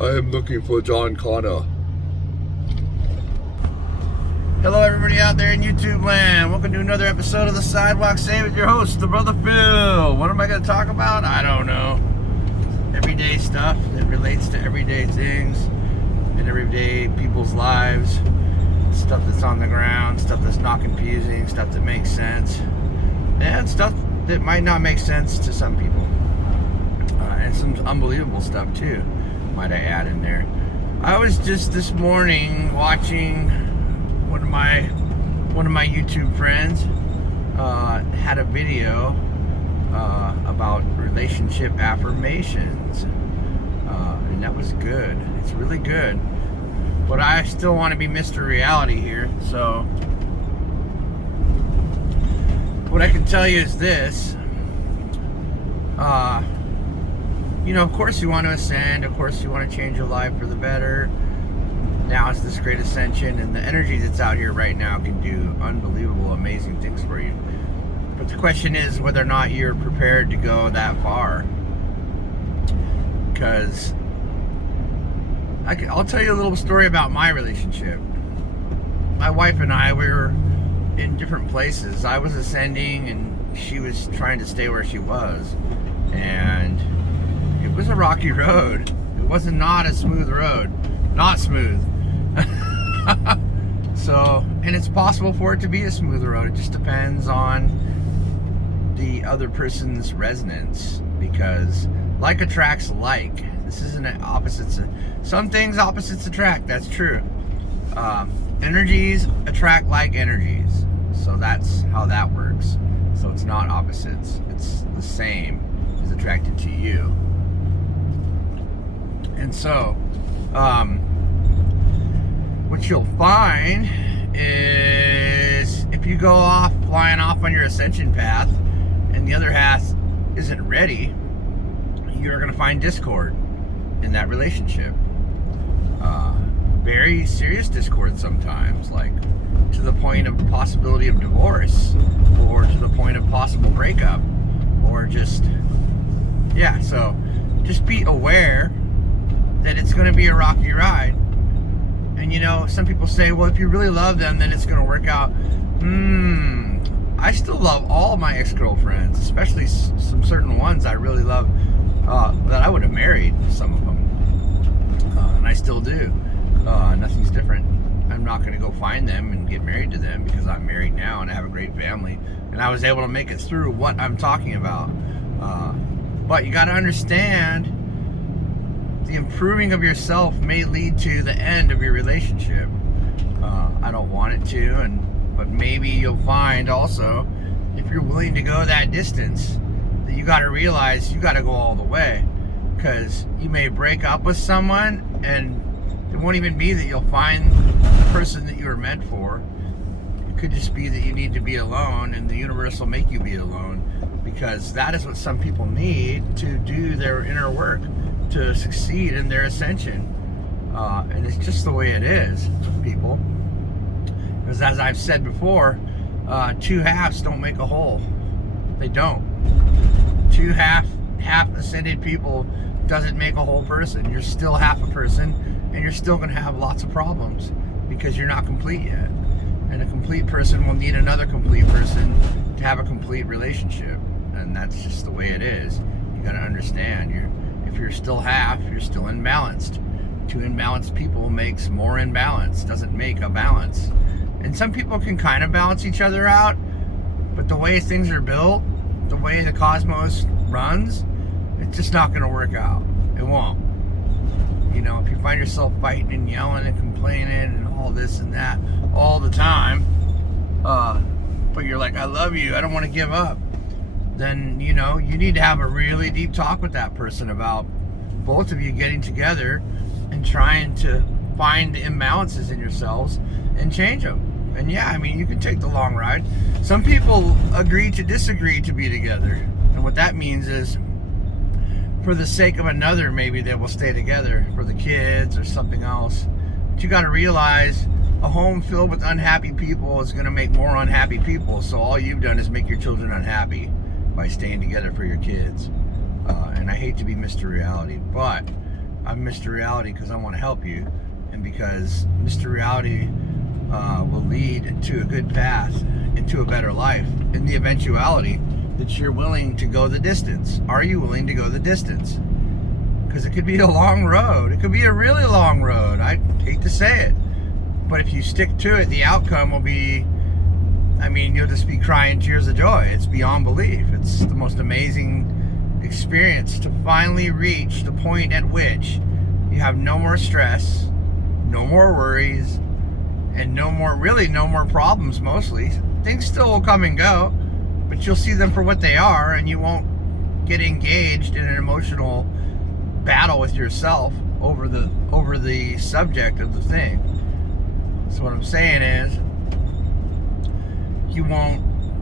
I am looking for John Connor. Hello, everybody out there in YouTube land. Welcome to another episode of the Sidewalk Save with your host, the brother Phil. What am I going to talk about? I don't know. Everyday stuff that relates to everyday things in everyday people's lives. Stuff that's on the ground, stuff that's not confusing, stuff that makes sense, and stuff that might not make sense to some people. And some unbelievable stuff too, might I add in there. I was just this morning watching one of my YouTube friends had a video about relationship affirmations, and that was good. It's really good, but I still want to be Mr. Reality here. So what I can tell you is this. Of course you want to ascend. Of course you want to change your life for the better. Now it's this great ascension, and the energy that's out here right now can do unbelievable, amazing things for you. But the question is whether or not you're prepared to go that far. Because I'll tell you a little story about my relationship. My wife and I, we were in different places. I was ascending, and she was trying to stay where she was. And it was a rocky road. It was not a smooth road. Not smooth. So, and it's possible for it to be a smooth road. It just depends on the other person's resonance, because like attracts like. This isn't an opposites. Some things opposites attract. That's true. Energies attract like energies. So that's how that works. So it's not opposites. It's the same is attracted to you. And so, what you'll find is if you go off, flying off on your ascension path, and the other half isn't ready, you're going to find discord in that relationship. Very serious discord sometimes, like to the point of possibility of divorce, or to the point of possible breakup, or just, so just be aware that it's going to be a rocky ride. And some people say, well, if you really love them, then it's going to work out. I still love all my ex-girlfriends, especially some certain ones I really love, that I would have married some of them. And I still do. Nothing's different. I'm not going to go find them and get married to them, because I'm married now and I have a great family. And I was able to make it through what I'm talking about. But you got to understand, the improving of yourself may lead to the end of your relationship. I don't want it to, but maybe you'll find also, if you're willing to go that distance, that you got to realize you got to go all the way, because you may break up with someone and it won't even be that you'll find the person that you were meant for. It could just be that you need to be alone, and the universe will make you be alone, because that is what some people need to do their inner work, to succeed in their ascension. And it's just the way it is, people. Because as I've said before, two halves don't make a whole. They don't. Two half ascended people doesn't make a whole person. You're still half a person, and you're still going to have lots of problems, because you're not complete yet. And a complete person will need another complete person to have a complete relationship. And that's just the way it is. You got to understand, if you're still half, you're still imbalanced. Two imbalanced people makes more imbalance, doesn't make a balance. And some people can kind of balance each other out, but the way things are built, the way the cosmos runs, it's just not going to work out. It won't. If you find yourself fighting and yelling and complaining and all this and that all the time, but you're like, I love you, I don't want to give up, then you need to have a really deep talk with that person about both of you getting together and trying to find the imbalances in yourselves and change them. And you can take the long ride. Some people agree to disagree to be together, and what that means is, for the sake of another, maybe they will stay together for the kids or something else. But you got to realize, a home filled with unhappy people is going to make more unhappy people. So all you've done is make your children unhappy by staying together for your kids. And I hate to be Mr. Reality, but I'm Mr. Reality because I want to help you, and because Mr. Reality will lead to a good path into a better life in the eventuality that you're willing to go the distance. Are you willing to go the distance? Because it could be a long road. It could be a really long road. I hate to say it. But if you stick to it, the outcome will be, I mean, you'll just be crying tears of joy. It's beyond belief. It's the most amazing experience to finally reach the point at which you have no more stress, no more worries, and no more problems mostly. Things still will come and go, but you'll see them for what they are, and you won't get engaged in an emotional battle with yourself over the subject of the thing. So what I'm saying is,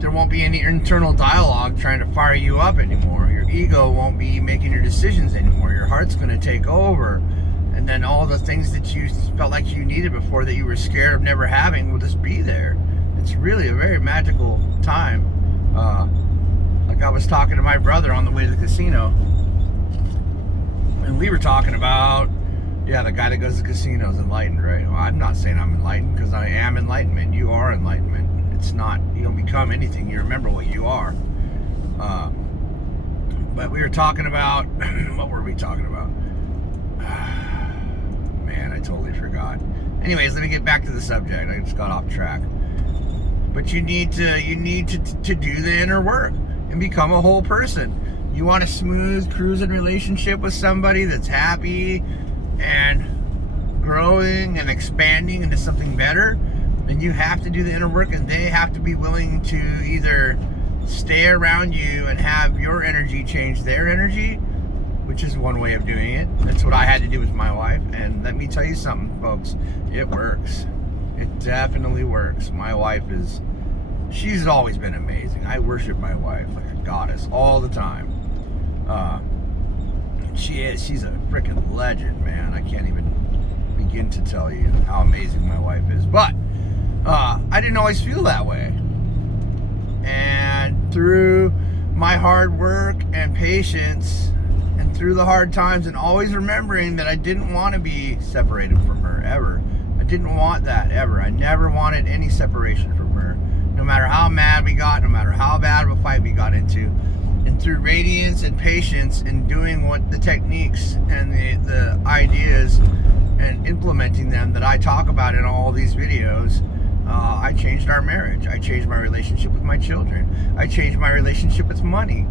there won't be any internal dialogue trying to fire you up anymore. Your ego won't be making your decisions anymore. Your heart's going to take over, and then all the things that you felt like you needed before that you were scared of never having will just be there. It's really a very magical time. Like I was talking to my brother on the way to the casino, and we were talking about, the guy that goes to casinos enlightened, right? Well, I'm not saying I'm enlightened, because I am enlightenment. You are enlightenment. It's not, you don't become anything. You remember what you are. But we were talking about, what were we talking about? Man, I totally forgot. Anyways, let me get back to the subject. I just got off track. But you need to do the inner work and become a whole person. You want a smooth cruising relationship with somebody that's happy and growing and expanding into something better, then you have to do the inner work, and they have to be willing to either stay around you and have your energy change their energy, which is one way of doing it. That's what I had to do with my wife, and let me tell you something, folks, it works. It definitely works. My wife she's always been amazing. I worship my wife like a goddess all the time. She's a freaking legend, man. I can't even begin to tell you how amazing my wife is. But I didn't always feel that way. And through my hard work and patience, and through the hard times, and always remembering that I didn't want to be separated from her, ever. I didn't want that, ever. I never wanted any separation from her. No matter how mad we got, no matter how bad of a fight we got into. And through radiance and patience and doing what the techniques and the ideas and implementing them that I talk about in all these videos, I changed our marriage. I changed my relationship with my children. I changed my relationship with money.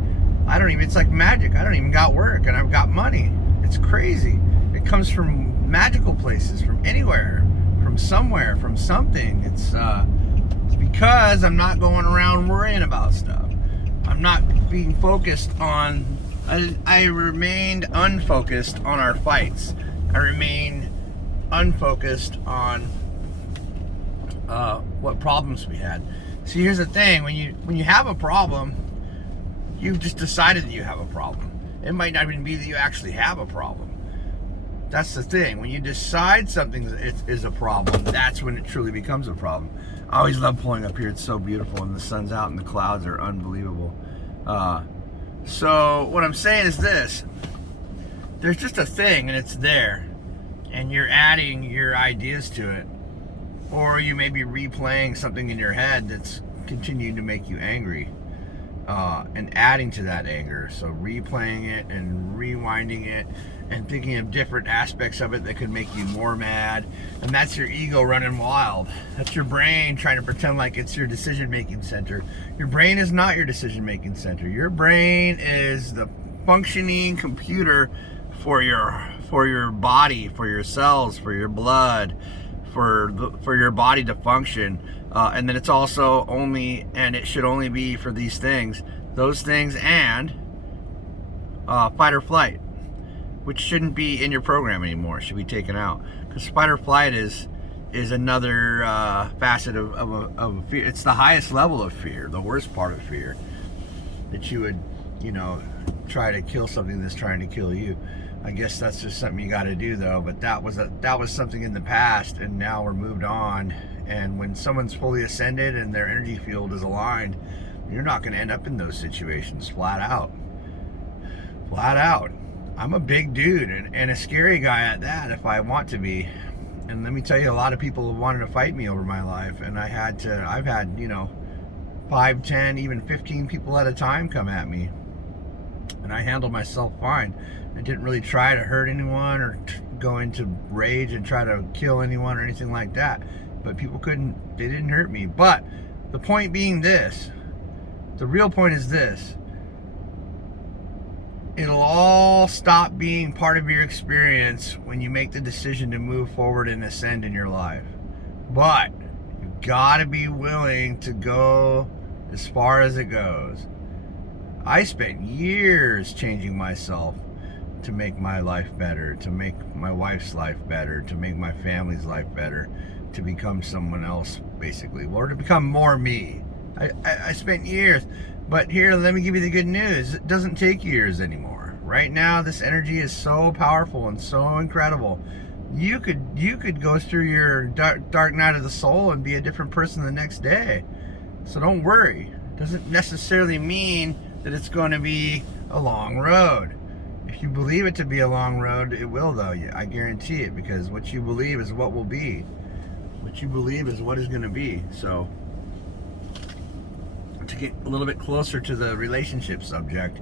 It's like magic. I don't even got work and I've got money. It's crazy. It comes from magical places, from anywhere, from somewhere, from something. It's because I'm not going around worrying about stuff. I'm not being focused on, I remained unfocused on our fights. I remained unfocused on what problems we had. See, here's the thing, when you have a problem, you've just decided that you have a problem. It might not even be that you actually have a problem. That's the thing. When you decide something is a problem, that's when it truly becomes a problem. I always love pulling up here. It's so beautiful, and the sun's out and the clouds are unbelievable. So what I'm saying is this. There's just a thing, and it's there, and you're adding your ideas to it. Or you may be replaying something in your head that's continuing to make you angry, and adding to that anger. So replaying it and rewinding it and thinking of different aspects of it that could make you more mad. And that's your ego running wild. That's your brain trying to pretend like it's your decision-making center. Your brain is not your decision-making center. Your brain is the functioning computer for your body, for your cells, for your blood, for your body to function, and then it's also only, and it should only be for these things, those things, and fight or flight, which shouldn't be in your program anymore. It should be taken out, because fight or flight is another facet of fear. It's the highest level of fear, the worst part of fear, that you would, try to kill something that's trying to kill you. I guess that's just something you got to do, though. But that was something in the past, and now we're moved on. And when someone's fully ascended and their energy field is aligned, you're not going to end up in those situations. Flat out. I'm a big dude and a scary guy at that if I want to be. And let me tell you, a lot of people have wanted to fight me over my life, and I've had, 5, 10, even 15 people at a time come at me. And I handled myself fine. I didn't really try to hurt anyone or go into rage and try to kill anyone or anything like that. But people they didn't hurt me. But the point being this, the real point is this: it'll all stop being part of your experience when you make the decision to move forward and ascend in your life. But you gotta be willing to go as far as it goes. I spent years changing myself to make my life better, to make my wife's life better, to make my family's life better, to become someone else, basically, or to become more me. I spent years, but here, let me give you the good news. It doesn't take years anymore. Right now, this energy is so powerful and so incredible. You could go through your dark night of the soul and be a different person the next day. So don't worry. It doesn't necessarily mean that it's going to be a long road. If you believe it to be a long road, it will, though. I guarantee it, because what you believe is what will be. What you believe is what is going to be. So, to get a little bit closer to the relationship subject,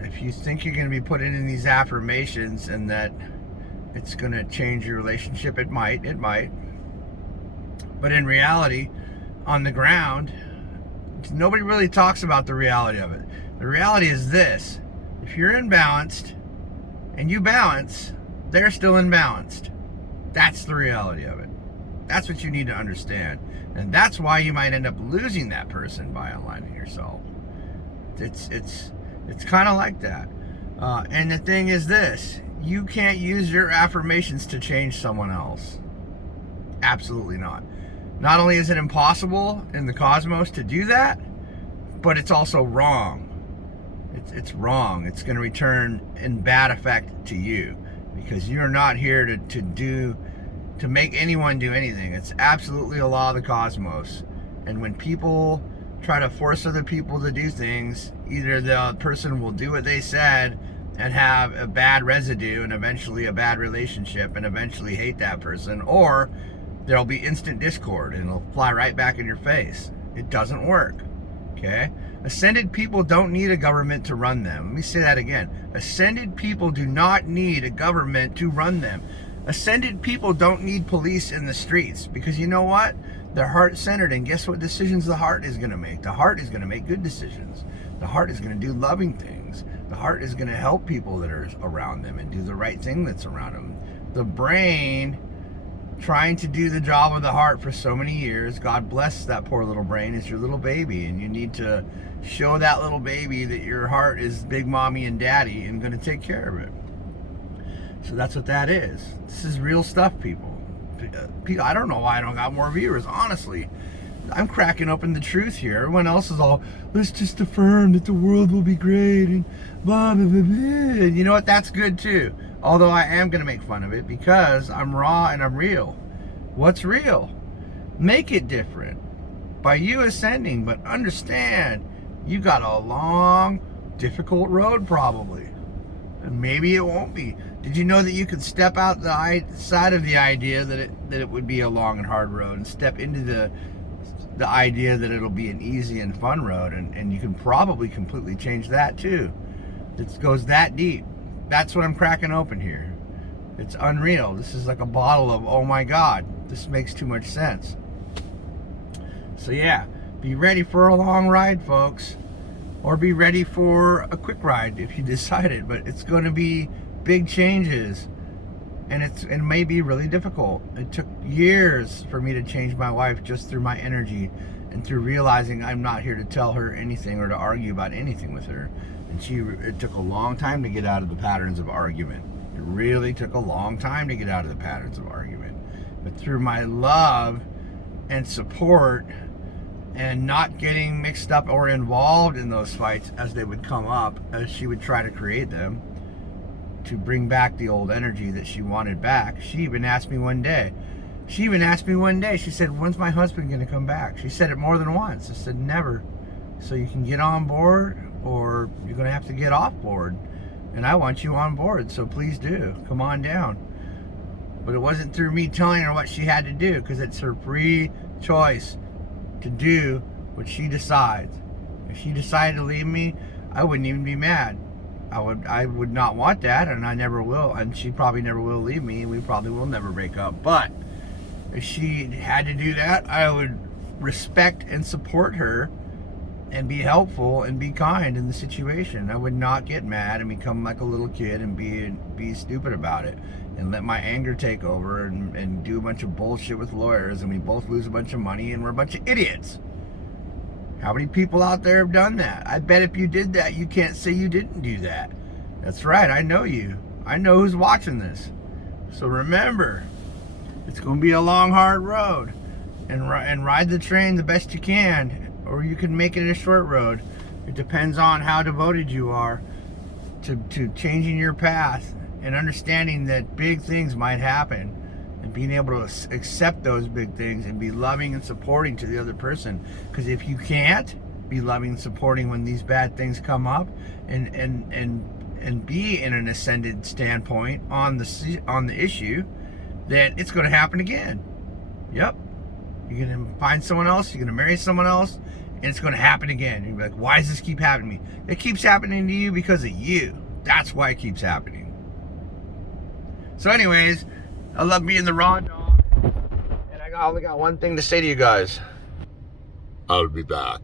if you think you're going to be putting in these affirmations and that it's going to change your relationship, it might. But in reality, on the ground, nobody really talks about the reality of it. The reality is this: if you're imbalanced and you balance, they're still imbalanced. That's the reality of it. That's what you need to understand. And that's why you might end up losing that person by aligning yourself. It's kind of like that. And the thing is this: you can't use your affirmations to change someone else. Absolutely not. Not only is it impossible in the cosmos to do that, but it's also wrong. It's wrong. It's going to return in bad effect to you, because you're not here to make anyone do anything. It's absolutely a law of the cosmos. And when people try to force other people to do things, either the person will do what they said and have a bad residue and eventually a bad relationship and eventually hate that person, or there'll be instant discord and it'll fly right back in your face. It doesn't work. Okay? Ascended people don't need a government to run them. Let me say that again. Ascended people do not need a government to run them. Ascended people don't need police in the streets, because you know what? They're heart-centered, and guess what decisions the heart is going to make? The heart is going to make good decisions. The heart is going to do loving things. The heart is going to help people that are around them and do the right thing that's around them. The brain, trying to do the job of the heart for so many years, God bless that poor little brain, is your little baby, and you need to show that little baby that your heart is big mommy and daddy and going to take care of it. So that's what that is. This is real stuff, people. I don't know why I don't got more viewers, honestly. I'm cracking open the truth here. Everyone else is all, let's just affirm that the world will be great and blah, blah, blah, blah. And you know what? That's good too. Although I am going to make fun of it because I'm raw and I'm real. What's real? Make it different by you ascending, but understand you got a long, difficult road probably. And maybe it won't be. Did you know that you could step out the side of the idea that it would be a long and hard road and step into the idea that it'll be an easy and fun road, and you can probably completely change that too. It goes that deep. That's what I'm cracking open here. It's unreal. This is like a bottle of, oh my God, this makes too much sense. So yeah, be ready for a long ride, folks. Or be ready for a quick ride if you decided, but it's going to be big changes, and it may be really difficult. It took years for me to change my wife just through my energy and through realizing I'm not here to tell her anything or to argue about anything with her. And it took a long time to get out of the patterns of argument. It really took a long time to get out of the patterns of argument. But through my love and support and not getting mixed up or involved in those fights as they would come up, as she would try to create them to bring back the old energy that she wanted back. She even asked me one day, she said, when's my husband going to come back? She said it more than once. I said, never. So you can get on board, or you're going to have to get off board. And I want you on board, so please do. Come on down. But it wasn't through me telling her what she had to do, because it's her free choice to do what she decides. If she decided to leave me, I wouldn't even be mad. I would not want that, and I never will, and she probably never will leave me, and we probably will never break up. But if she had to do that, I would respect and support her and be helpful and be kind in the situation. I would not get mad and become like a little kid and be stupid about it and let my anger take over and do a bunch of bullshit with lawyers, and we both lose a bunch of money and we're a bunch of idiots. How many people out there have done that? I bet if you did that, you can't say you didn't do that. That's right, I know you. I know who's watching this. So remember, it's going to be a long, hard road. And ride the train the best you can, or you can make it a short road. It depends on how devoted you are to changing your path and understanding that big things might happen, and being able to accept those big things and be loving and supporting to the other person. Because if you can't be loving and supporting when these bad things come up, and be in an ascended standpoint on the issue, then it's going to happen again. Yep. You're going to find someone else, you're going to marry someone else, and it's going to happen again. You're like, why does this keep happening to me? It keeps happening to you because of you. That's why it keeps happening. So anyways, I love being the raw dog, and I only got one thing to say to you guys. I'll be back.